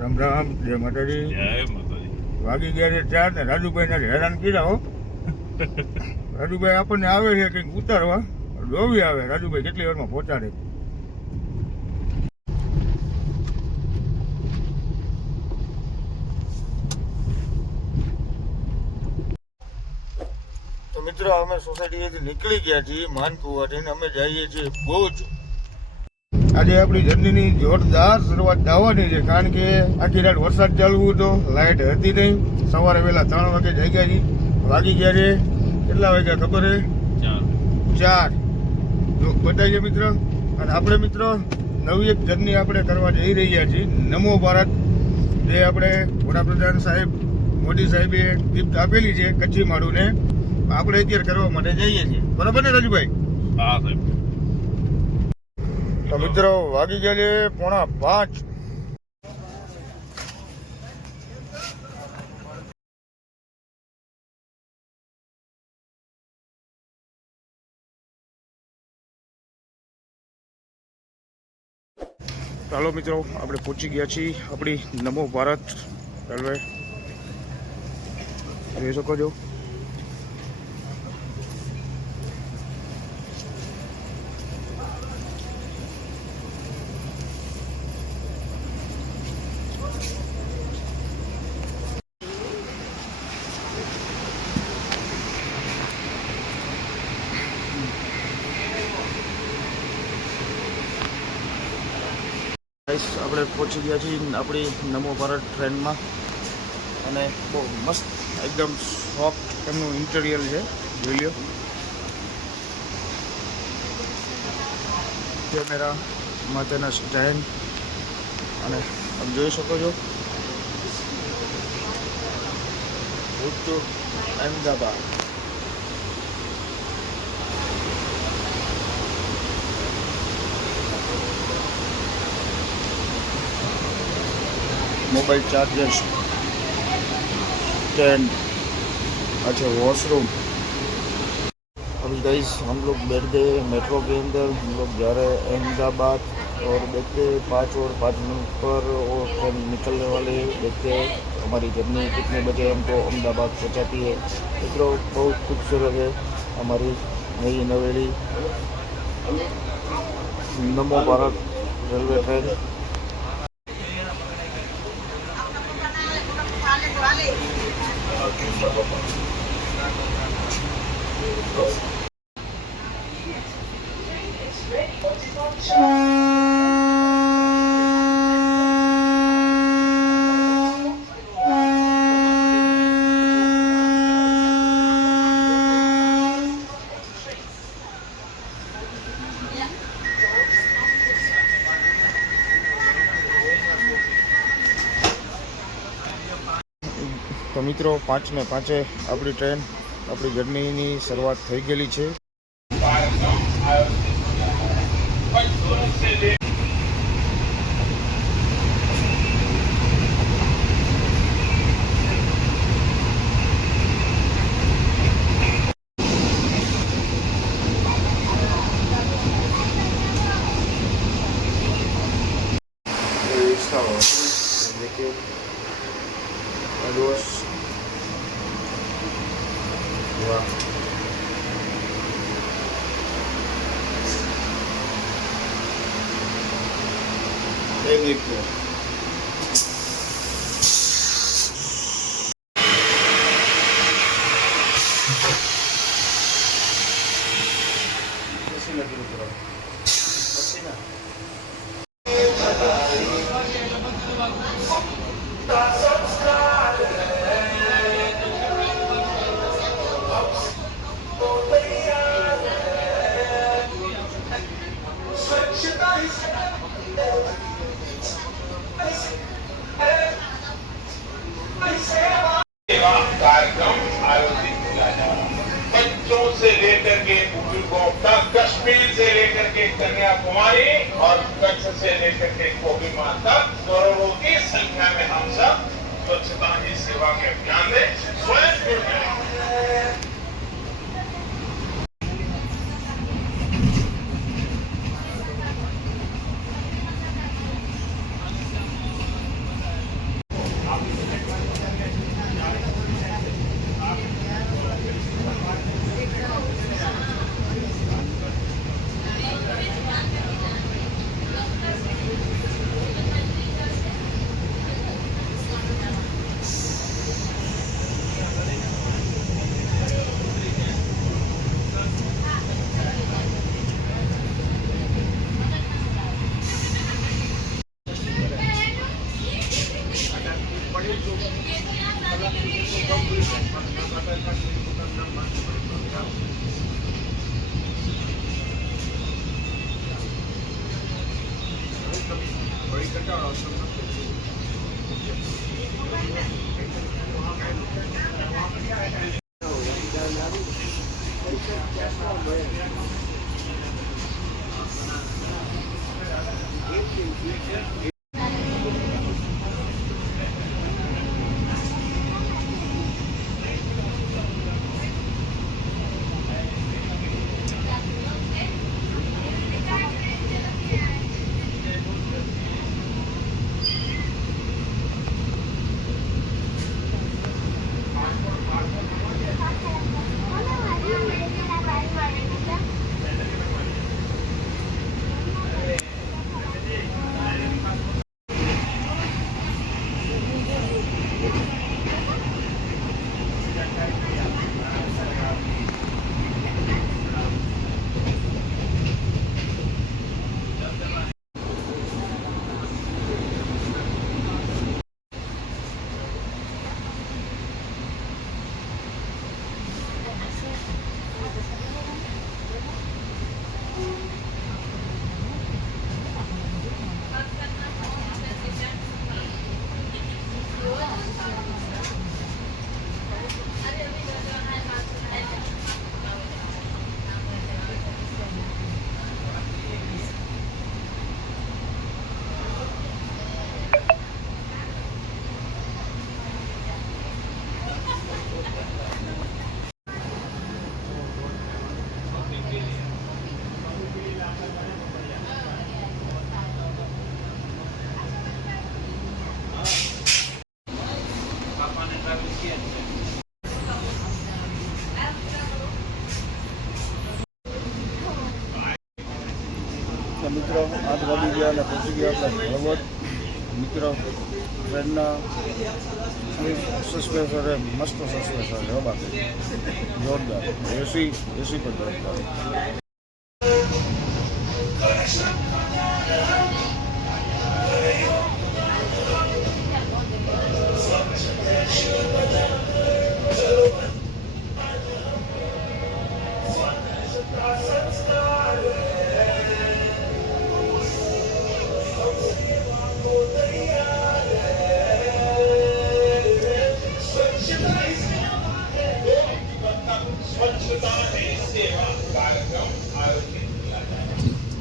રામ રામ, જય માતાજી. જય માતાજી. વાગી ગયા છે 4 ને રાજુભાઈ ને હેરાન કર્યા હો. રાજુભાઈ આપણને આવે છે કંઈક ઉતારવા, ડોવી આવે. રાજુભાઈ કેટલી વારમાં પહોંચાડે. તો મિત્રો અમે સોસાયટીથી નીકળી ગયા છીએ માનકુવાથી, અમે જઈએ છીએ ભુજ. આજે આપણી જર્નીની જોરદાર શરૂઆત થવાની છે, કારણ કે આખી રાત વરસાદ ચાલુ હતો, લાઇટ હતી નહીં. સવારે વહેલા 3 વાગે જાગ્યા છીએ. વાગી ગયા છે કેટલા વાગ્યા ખબર છે? 4. બતાવીએ મિત્રો. અને આપણે મિત્રો નવી એક જર્ની આપણે કરવા જઈ રહ્યા છીએ, નમો ભારત. જે આપણે વડાપ્રધાન સાહેબ મોદી સાહેબે ગિફ્ટ આપેલી છે કચ્છી માળુને, આપણે અત્યારે કરવા માટે જઈએ છીએ. બરાબર ને રાજુભાઈ? હા સાહેબ. તો મિત્રો વાગી ગયા છે 4:45. ચાલો મિત્રો, આપણે પહોંચી ગયા છીએ આપણી નમો ભારત રેલવે. જોઈ શકો છો. આપણે પહોંચી ગયા છીએ આપણી નમો ભારત ટ્રેનમાં. અને બહુ મસ્ત એકદમ સોફ્ટ એમનું ઇન્ટિરિયર છે, જોઈ લો. કેમેરા માટેના સ્ટેન્ડ, અને તમે જોઈ શકો છો અમદાવાદ. मोबाइल चार्जर स्टैंड, अच्छा वॉशरूम. अभी गाइस हम लोग बैठ गए मेट्रो के अंदर. हम लोग जा रहे हैं अहमदाबाद और देखते हैं 5 और 5 मिनट पर वो ट्रेन निकलने वाली है. देखते हैं हमारी जर्नी कितने बजे हमको अहमदाबाद पहुंचाती है. मित्रों बहुत खूबसूरत है हमारी नई नवेली नमो भारत रेलवे ट्रेन. તો મિત્રો 5 ને 5 આપણી ટ્રેન, આપણી જર્નીની શરૂઆત થઈ ગયેલી છે. देखिए एडवांस. वाह, एक मिनट कैसी लगी थोड़ा अच्छी ना. મિત્રો 8 વાગી ગયા અને પહોંચી ગયા આપણે હળવદ. મિત્રો ટ્રેનના સસ્પેન્સર મસ્ત સસ્પેન્સર છે બાકી જોરદાર. એસી પણ જોરદાર.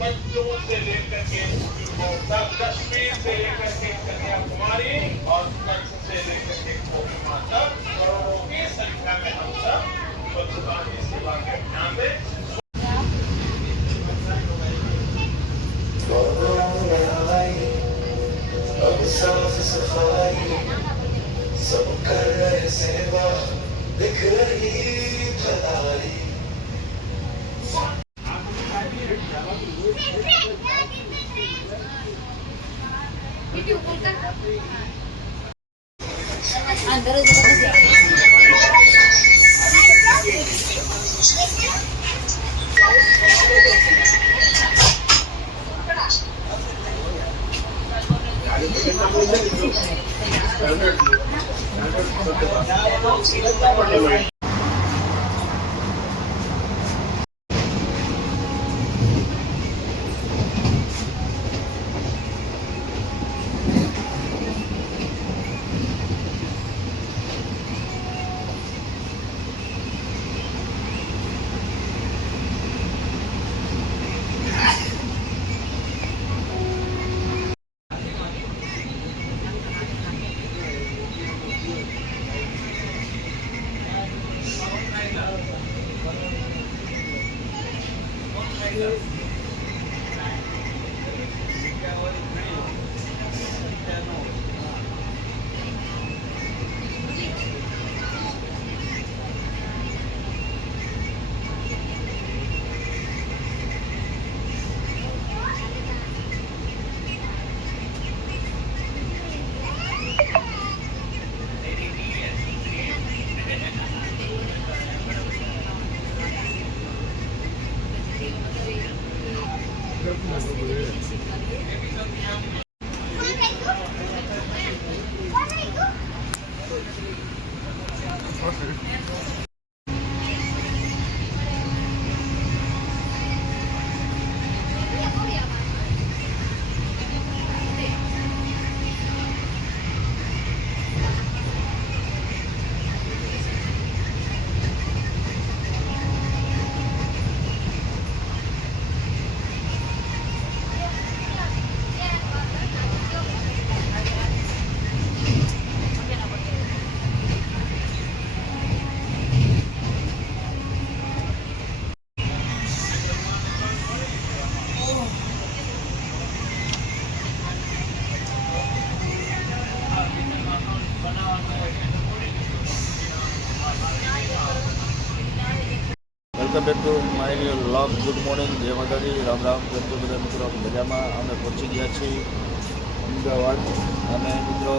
बच्चों से लेकर के कश्मीर से लेकर के कन्याकुमारी और कच्छ से लेकर के कोहिमा तक करोड़ों की संख्या में हम सब स्वच्छता की सेवा के ध्यान दें. साफ सफाई सब कर रहे सेवा दिख रही भलाई. Welcome back to my new vlog. Good morning, જય માતાજી, રામ રામ. કેમ છો બધા મિત્રો? મજામાં. અમે પહોંચી ગયા છીએ અમદાવાદ અને મિત્રો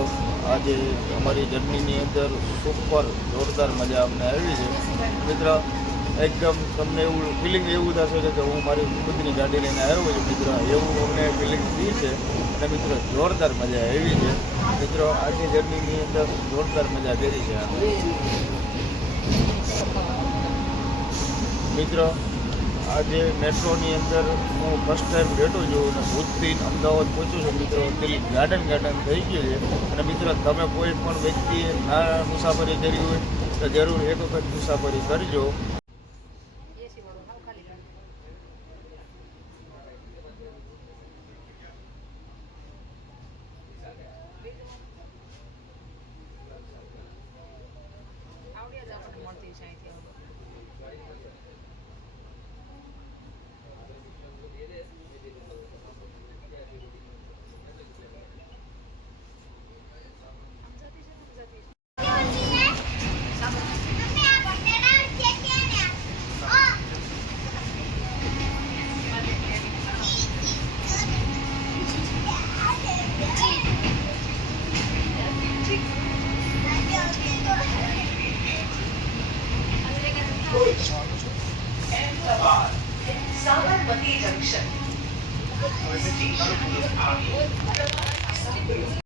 આજે અમારી જર્નીની અંદર સુપર જોરદાર મજા અમને આવી છે મિત્રો. એકદમ તમને એવું ફિલિંગ એવું થશે કે હું મારી ખુદની ગાડી લઈને આવ્યો છું મિત્રો, એવું અમને ફિલિંગ થઈ છે. અને મિત્રો જોરદાર મજા આવી છે મિત્રો. આજની જર્નીની અંદર જોરદાર મજા કરી છે મિત્રો. આજે મેટ્રોની અંદર હું ફર્સ્ટ ટાઈમ બેઠો છું અને ભૂતથી અમદાવાદ પહોંચ્યો છું મિત્રો. દિલ્હી ગાર્ડન થઈ ગયું છે. અને મિત્રો તમે કોઈ પણ વ્યક્તિએ ના મુસાફરી કરી હોય તો જરૂર એક વખત મુસાફરી કરજો.